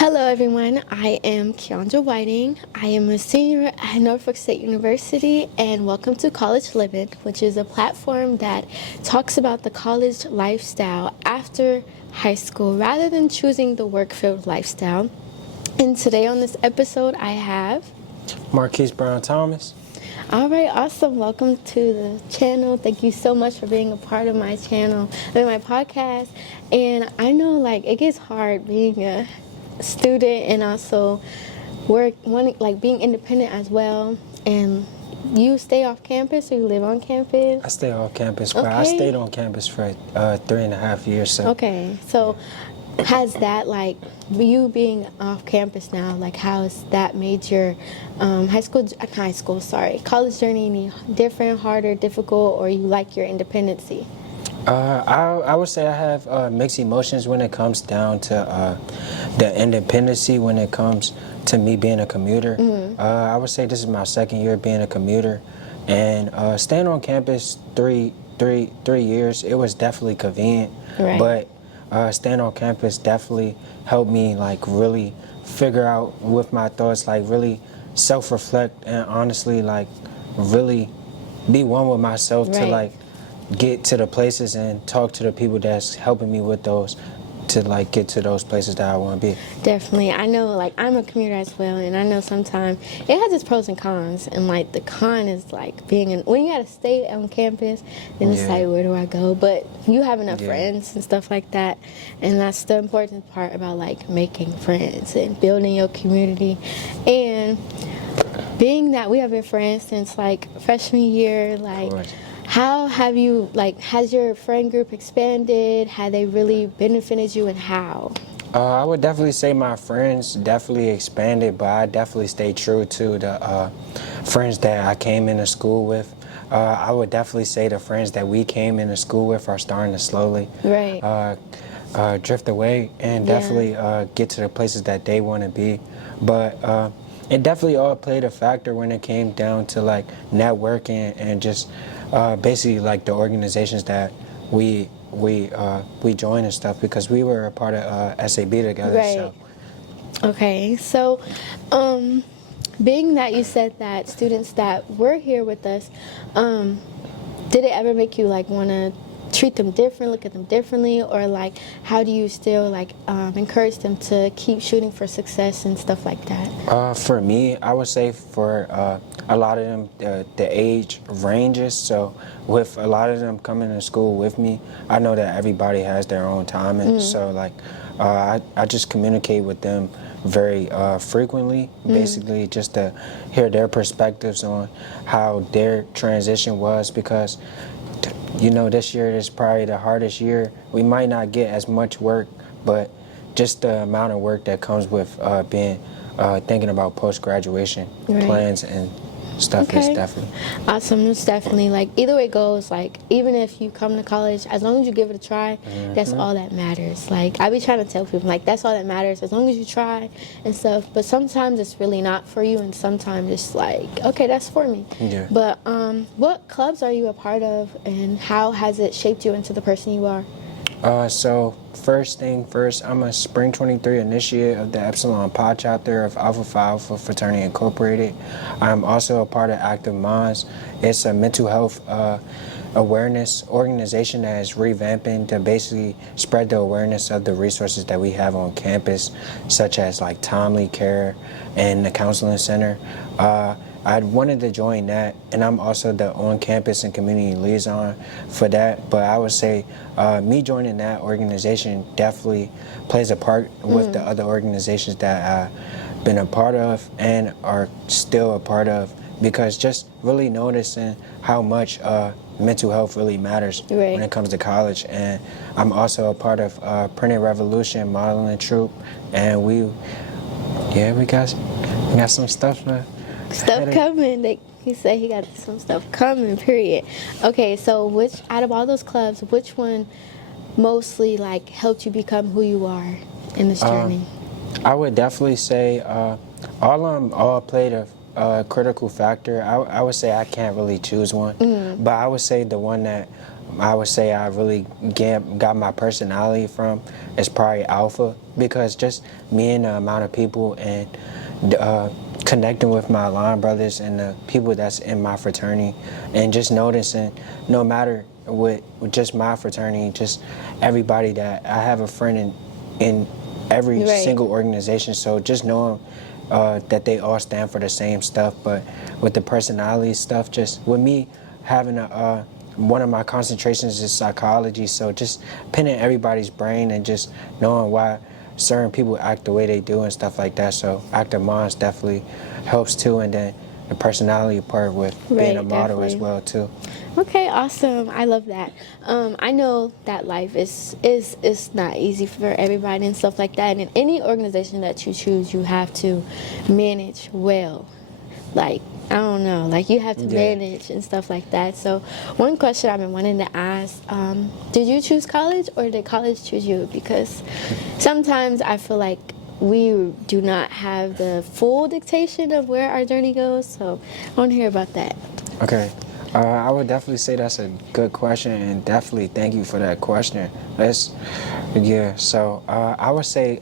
Hello everyone, I am Keandra Whiting. I am a senior at Norfolk State University, and welcome to KollegeLivin, which is a platform that talks about the college lifestyle after high school rather than choosing the work-filled lifestyle. And today on this episode I have Marquise Brown Thomas. All right, awesome. Welcome to the channel. Thank you so much for being a part of my channel, my podcast. And I know it gets hard being a student and also being independent as well. And you stay off campus or you live on campus? I stay off campus, but I stayed on campus for 3.5 years. So. Okay, so has that, you being off campus now, how has that made your college journey any different, harder, difficult, or you like your independency? I would say I have mixed emotions when it comes down to the independency when it comes to me being a commuter. Mm-hmm. I would say this is my second year being a commuter, and staying on campus three years, it was definitely convenient, right. But staying on campus definitely helped me really figure out with my thoughts, really self-reflect, and honestly really be one with myself, right. to get to the places and talk to the people that's helping me with those, to get to those places that I want to be. Definitely. I know I'm a commuter as well, and I know sometimes it has its pros and cons, and the con is being when you gotta stay on campus, then it's where do I go? But you have enough friends and stuff like that, and that's the important part about making friends and building your community. And being that we have been friends since freshman year, how have you, has your friend group expanded? Have they really benefited you, and how? I would definitely say my friends definitely expanded, but I definitely stay true to the friends that I came into school with. I would definitely say the friends that we came into school with are starting to slowly drift away and definitely get to the places that they want to be. But it definitely all played a factor when it came down to networking and just basically the organizations that we joined and stuff, because we were a part of SAB together. Right. So. Okay, so being that you said that students that were here with us, did it ever make you want to treat them different, look at them differently, or how do you still encourage them to keep shooting for success and stuff like that? For me, I would say for a lot of them, the age ranges. So with a lot of them coming to school with me, I know that everybody has their own time, and so I just communicate with them very frequently, basically just to hear their perspectives on how their transition was, because this year is probably the hardest year. We might not get as much work, but just the amount of work that comes with thinking about post-graduation plans and stuff is definitely awesome. It's definitely either way it goes, even if you come to college, as long as you give it a try, that's all that matters. I be trying to tell people that's all that matters, as long as you try and stuff. But sometimes it's really not for you, and sometimes it's okay, that's for me. But what clubs are you a part of, and how has it shaped you into the person you are? So first thing first, I'm a Spring 23 initiate of the Epsilon Pi chapter of Alpha Phi Alpha Fraternity Incorporated. I'm also a part of Active Minds. It's a mental health awareness organization that is revamping to basically spread the awareness of the resources that we have on campus, such as timely care and the counseling center. I wanted to join that, and I'm also the on-campus and community liaison for that. But I would say me joining that organization definitely plays a part with the other organizations that I've been a part of and are still a part of, because just really noticing how much mental health really matters when it comes to college. And I'm also a part of Printed Revolution Modeling Troupe, and we got some stuff. Stuff coming. He said he got some stuff coming, period. Okay, so out of all those clubs, which one mostly helped you become who you are in this journey? I would definitely say all of them all played a critical factor. I would say I can't really choose one, but I would say the one that I would say I really got my personality from is probably Alpha, because just me and the amount of people and connecting with my line brothers and the people that's in my fraternity, and just noticing no matter with just my fraternity, just everybody that I have a friend in every single organization. So just knowing that they all stand for the same stuff, but with the personality stuff, just with me having one of my concentrations is psychology, so just pinning everybody's brain and just knowing why certain people act the way they do and stuff like that. So active minds definitely helps too, and then the personality part with being a model as well too. Okay, awesome. I love that. I know that life is not easy for everybody and stuff like that. And in any organization that you choose, you have to manage well. Like, I don't know, like you have to manage and stuff like that. So one question I've been wanting to ask, did you choose college or did college choose you? Because sometimes I feel like we do not have the full dictation of where our journey goes. So I want to hear about that. Okay. I would definitely say that's a good question, and definitely thank you for that question. So I would say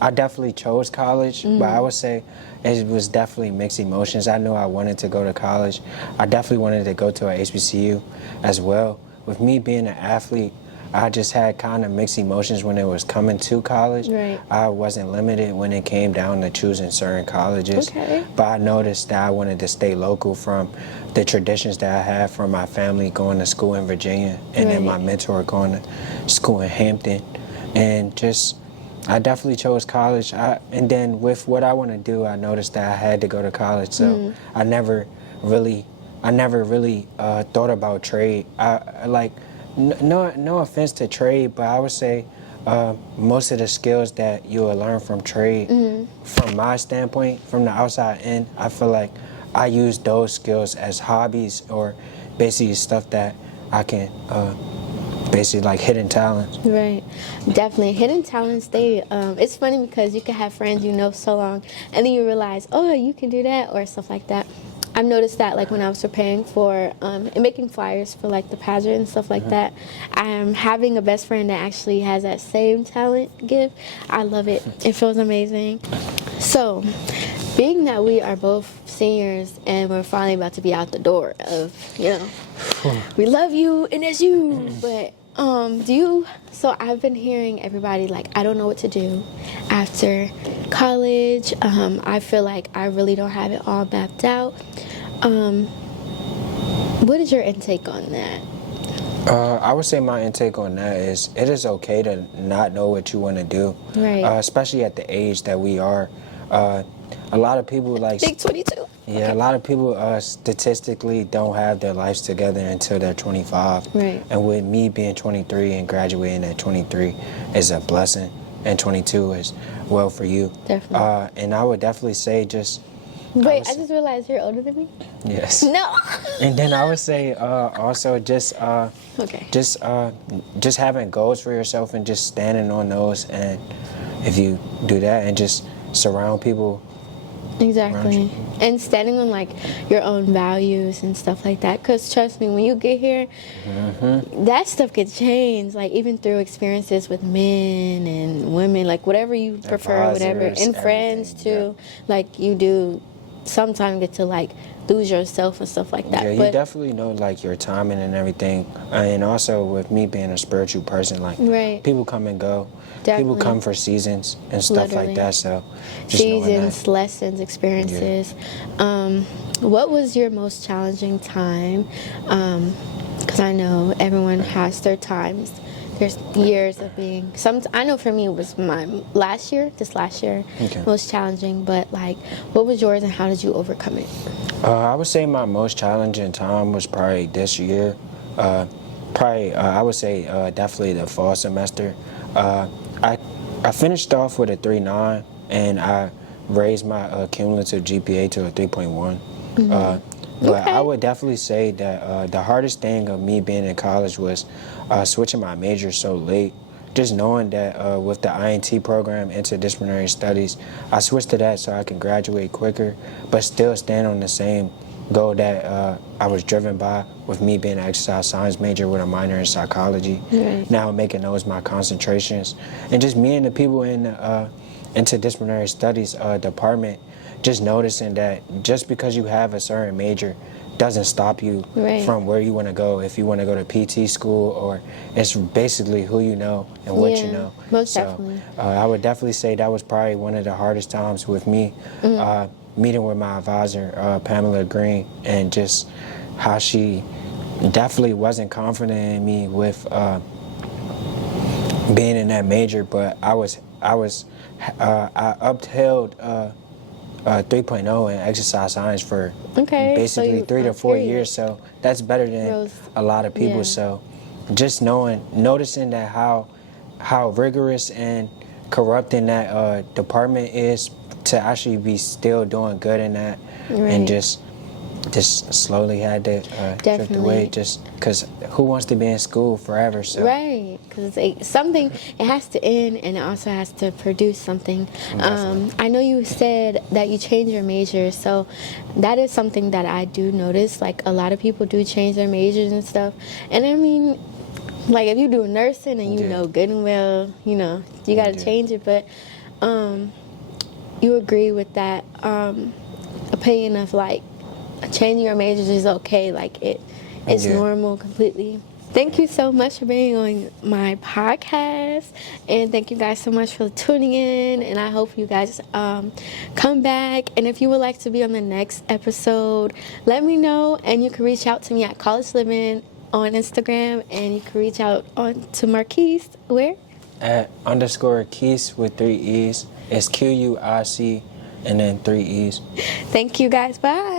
I definitely chose college, but I would say it was definitely mixed emotions. I knew I wanted to go to college. I definitely wanted to go to a HBCU as well. With me being an athlete, I just had kind of mixed emotions when it was coming to college. Right. I wasn't limited when it came down to choosing certain colleges. Okay. But I noticed that I wanted to stay local from the traditions that I had from my family going to school in Virginia, and then my mentor going to school in Hampton. And just, I definitely chose college. And then with what I want to do, I noticed that I had to go to college. So I never really thought about trade. No offense to trade, but I would say most of the skills that you will learn from trade, from my standpoint, from the outside in, I feel like I use those skills as hobbies, or basically stuff that I can basically like hidden talents. Right, definitely. Hidden talents, it's funny because you can have friends you know so long and then you realize, oh, you can do that or stuff like that. I've noticed that like when I was preparing for and making flyers for like the pageant and stuff like that, I'm having a best friend that actually has that same talent gift. I love it. It feels amazing. So, being that we are both seniors and we're finally about to be out the door of, we love you, NSU, but so I've been hearing everybody like, I don't know what to do after college. I feel like I really don't have it all mapped out. What is your intake on that? I would say my intake on that is it is okay to not know what you want to do, right? Especially at the age that we are. A lot of people like big 22. Yeah, a lot of people statistically don't have their lives together until they're 25. Right. And with me being 23 and graduating at 23 is a blessing, and 22 is well for you. Definitely. And I would definitely say just. Wait, I just realized you're older than me. Yes. No. And then I would say also just just having goals for yourself and just standing on those, and if you do that and just surround people. Exactly. And standing on like your own values and stuff like that, because trust me, when you get here, that stuff gets changed, like even through experiences with men and women, like whatever you prefer, whatever, and friends too. Like you do sometimes get to like lose yourself and stuff like that. Yeah, you definitely know like your timing and everything. And also with me being a spiritual person, like people come and go. Definitely. People come for seasons and stuff like that. So just seasons, lessons, experiences. Yeah. What was your most challenging time? Because I know everyone has their times. There's years of being. I know for me it was this last year, most challenging. But like, what was yours and how did you overcome it? I would say my most challenging time was probably this year. I would say definitely the fall semester. I finished off with a 3.9, and I raised my cumulative GPA to a 3.1. But I would definitely say that the hardest thing of me being in college was switching my major so late. Just knowing that with the INT program, interdisciplinary studies, I switched to that so I can graduate quicker, but still stand on the same goal that I was driven by, with me being an exercise science major with a minor in psychology. Right. Now making those my concentrations, and just me and the people in the interdisciplinary studies department, just noticing that just because you have a certain major doesn't stop you Right. from where you want to go. If you want to go to PT school, or it's basically who you know and what you Yeah, know. most So definitely. I would definitely say that was probably one of the hardest times with me, meeting with my advisor, Pamela Green, and just how she definitely wasn't confident in me with being in that major, but I upheld 3.0 in exercise science for Okay, so basically you 3 to 4 period. years. So that's better than Rose, a lot of people. yeah. So just noticing that how rigorous and corrupting that department is, to actually be still doing good in that, Right. and just slowly had to drift away, Definitely. just because who wants to be in school forever? So Right, because something, it has to end, and it also has to produce something. Definitely. I know you said that you changed your major, so that is something that I do notice. Like, a lot of people do change their majors and stuff. And I mean, like, if you do nursing and you Yeah. know good and well, you know, you got to Yeah. change it. But you agree with that opinion of, like, changing your majors is okay. Like, it's Yeah. normal completely. Thank you so much for being on my podcast, and thank you guys so much for tuning in, and I hope you guys come back. And if you would like to be on the next episode, let me know, and you can reach out to me at KollegeLivin on Instagram, and you can reach out to Marquise where? At _Keys with 3 E's. It's QUIC and then 3 E's. Thank you guys. Bye.